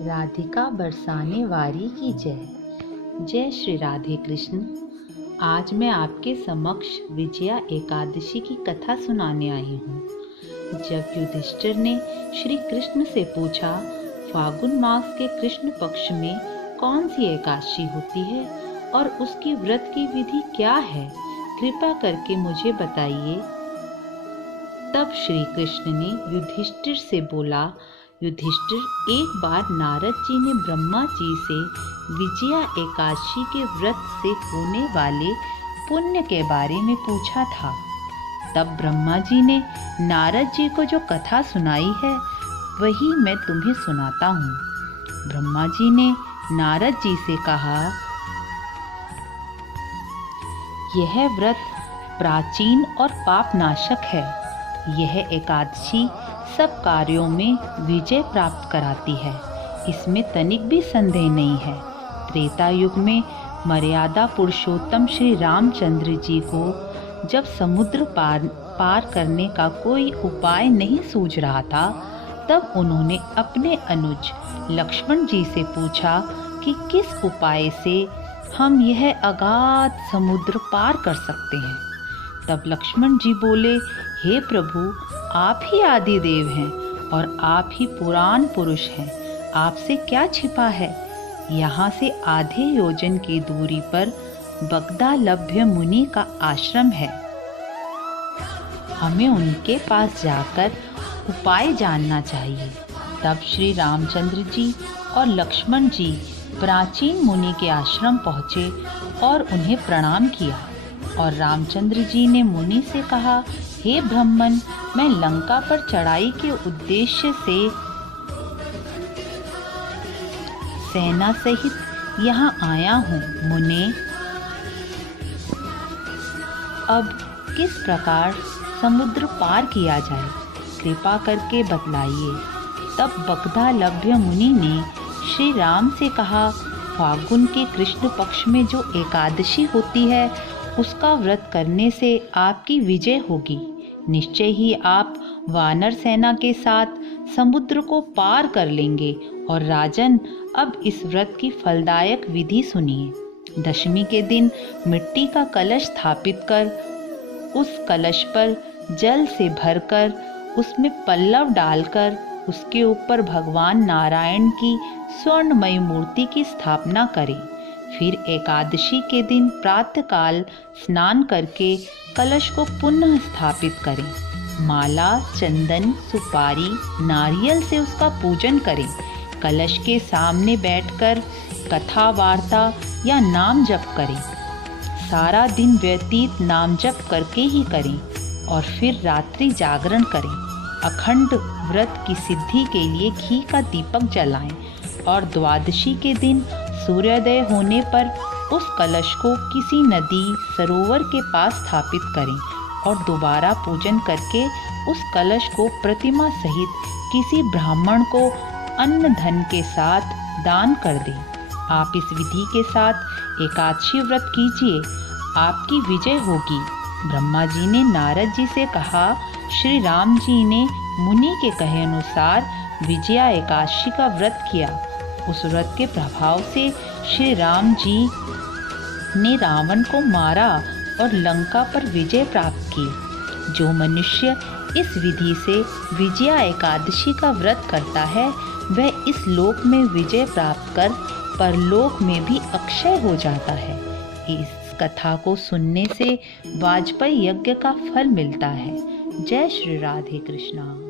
राधिका बरसाने वारी की जय। जय श्री राधे कृष्ण। आज मैं आपके समक्ष विजया एकादशी की कथा सुनाने आई हूँ। जब युधिष्ठिर ने श्री कृष्ण से पूछा, फागुन मास के कृष्ण पक्ष में कौन सी एकादशी होती है और उसकी व्रत की विधि क्या है, कृपा करके मुझे बताइए। तब श्री कृष्ण ने युधिष्ठिर से बोला, युधिष्ठिर, एक बार नारद जी ने ब्रह्मा जी से विजया एकादशी के व्रत से होने वाले पुण्य के बारे में पूछा था। तब ब्रह्मा जी ने नारद जी को जो कथा सुनाई है वही मैं तुम्हें सुनाता हूँ। ब्रह्मा जी ने नारद जी से कहा, यह व्रत प्राचीन और पापनाशक है। यह एकादशी सब कार्यों में विजय प्राप्त कराती है, इसमें तनिक भी संदेह नहीं है। त्रेता युग में मर्यादा पुरुषोत्तम श्री रामचंद्र जी को जब समुद्र पार करने का कोई उपाय नहीं सूझ रहा था, तब उन्होंने अपने अनुज लक्ष्मण जी से पूछा कि किस उपाय से हम यह अगाध समुद्र पार कर सकते हैं। तब लक्ष्मण जी बोले, हे प्रभु, आप ही आदि देव हैं और आप ही पुराण पुरुष हैं, आपसे क्या छिपा है। यहाँ से आधे योजन की दूरी पर बगदालभ्य मुनि का आश्रम है। हमें उनके पास जाकर उपाय जानना चाहिए। तब श्री रामचंद्र जी और लक्ष्मण जी प्राचीन मुनि के आश्रम पहुँचे और उन्हें प्रणाम किया। और रामचंद्र जी ने मुनि से कहा, हे ब्राह्मण, मैं लंका पर चढ़ाई के उद्देश्य से सेना सहित यहाँ आया हूँ। मुने, अब किस प्रकार समुद्र पार किया जाए, कृपा करके बतलाइए। तब बगदालभ्य मुनि ने श्री राम से कहा, फागुन के कृष्ण पक्ष में जो एकादशी होती है उसका व्रत करने से आपकी विजय होगी। निश्चय ही आप वानर सेना के साथ समुद्र को पार कर लेंगे। और राजन, अब इस व्रत की फलदायक विधि सुनिए। दशमी के दिन मिट्टी का कलश स्थापित कर उस कलश पर जल से भरकर उसमें पल्लव डालकर उसके ऊपर भगवान नारायण की स्वर्णमयी मूर्ति की स्थापना करें। फिर एकादशी के दिन प्रातःकाल स्नान करके कलश को पुनः स्थापित करें। माला, चंदन, सुपारी, नारियल से उसका पूजन करें। कलश के सामने बैठकर कथा वार्ता या नाम जप करें। सारा दिन व्यतीत नाम जप करके ही करें और फिर रात्रि जागरण करें। अखंड व्रत की सिद्धि के लिए घी का दीपक जलाएं और द्वादशी के दिन सूर्योदय होने पर उस कलश को किसी नदी सरोवर के पास स्थापित करें और दोबारा पूजन करके उस कलश को प्रतिमा सहित किसी ब्राह्मण को अन्न धन के साथ दान कर दें। आप इस विधि के साथ एकादशी व्रत कीजिए, आपकी विजय होगी। ब्रह्मा जी ने नारद जी से कहा, श्री राम जी ने मुनि के कहे अनुसार विजया एकादशी का व्रत किया। उस व्रत के प्रभाव से श्री राम जी ने रावण को मारा और लंका पर विजय प्राप्त की। जो मनुष्य इस विधि से विजया एकादशी का व्रत करता है वह इस लोक में विजय प्राप्त कर परलोक में भी अक्षय हो जाता है। इस कथा को सुनने से वाजपेयी यज्ञ का फल मिलता है। जय श्री राधे कृष्णा।